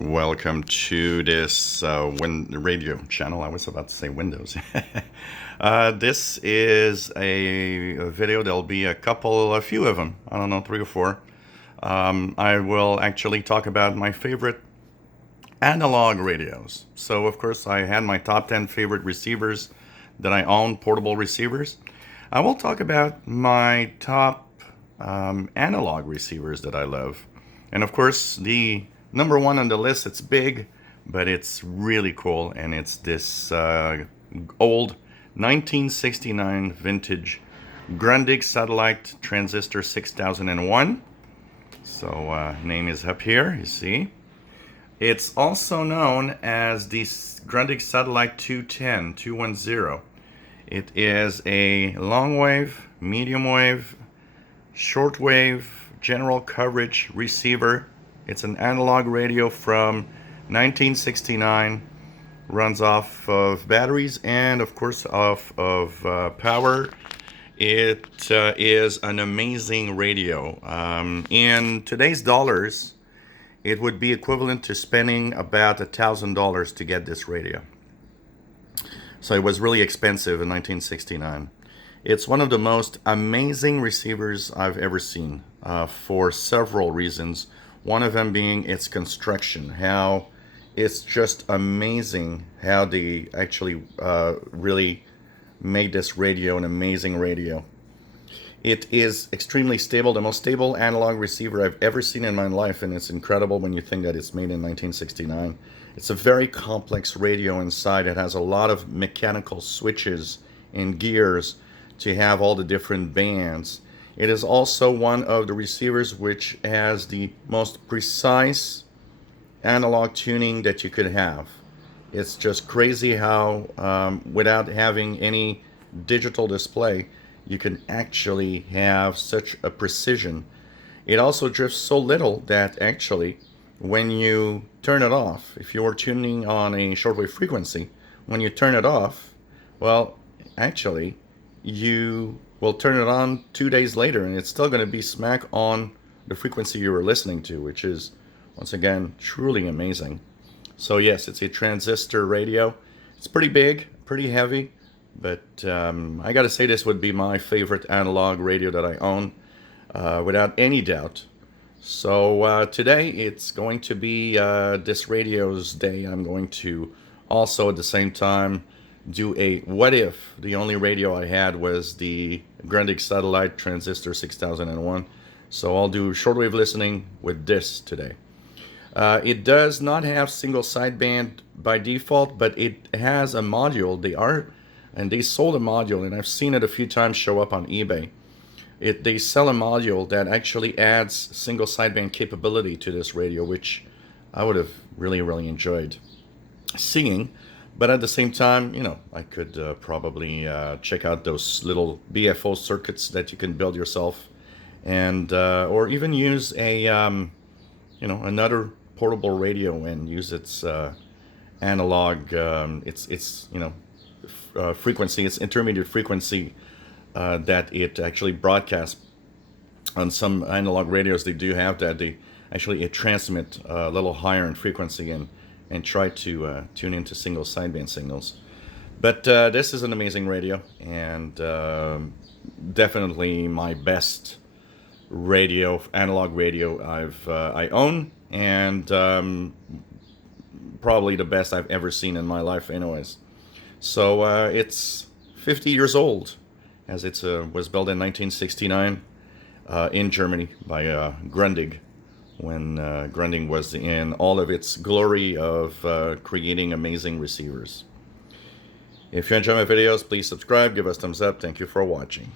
Welcome to this radio channel. I was about to say Windows. This is a video. There'll be a few of them. I don't know, 3 or 4. I will actually talk about my favorite analog radios. So, of course, I had my top 10 favorite receivers that I own, portable receivers. I will talk about my top analog receivers that I love. And, of course, the number one on the list, it's big, but it's really cool, and it's this old 1969 vintage Grundig satellite transistor 6001. So name is up here, you see. It's also known as the Grundig Satellite 210. It is a long wave, medium wave, short wave, general coverage receiver. It's an analog radio from 1969, runs off of batteries and of course off of power. It is an amazing radio. In today's dollars, it would be equivalent to spending about $1,000 to get this radio. So it was really expensive in 1969. It's one of the most amazing receivers I've ever seen for several reasons. One of them being its construction, how it's just amazing how they actually really made this radio an amazing radio. It is extremely stable, the most stable analog receiver I've ever seen in my life, and it's incredible when you think that it's made in 1969. It's a very complex radio inside. It has a lot of mechanical switches and gears to have all the different bands. It is also one of the receivers which has the most precise analog tuning that you could have. It's just crazy how without having any digital display, you can actually have such a precision. It also drifts so little that actually when you turn it off, if you were tuning on a shortwave frequency, when you turn it off, well, actually, you will turn it on 2 days later and it's still going to be smack on the frequency you were listening to, which is, once again, truly amazing. So yes, it's a transistor radio. It's pretty big, pretty heavy, but I gotta say this would be my favorite analog radio that I own, without any doubt. So today it's going to be this radio's day. I'm going to also at the same time do a what if the only radio I had was the Grundig Satellite Transistor 6001. So I'll do shortwave listening with this today. It does not have single sideband by default, but it has a module. They sold a module, and I've seen it a few times show up on eBay. They sell a module that actually adds single sideband capability to this radio, which I would have really, really enjoyed seeing. But at the same time, you know, I could probably check out those little BFO circuits that you can build yourself, and or even use a another portable radio and use its analog, its frequency, its intermediate frequency that it actually broadcasts. On some analog radios, they do have that. They actually transmit a little higher in frequency and try to tune into single sideband signals. But this is an amazing radio, and definitely my best radio, analog radio I own, and probably the best I've ever seen in my life anyways. So it's 50 years old, as it was built in 1969 in Germany by Grundig, when Grundig was in all of its glory of creating amazing receivers. If you enjoy my videos, please subscribe, give us thumbs up. Thank you for watching.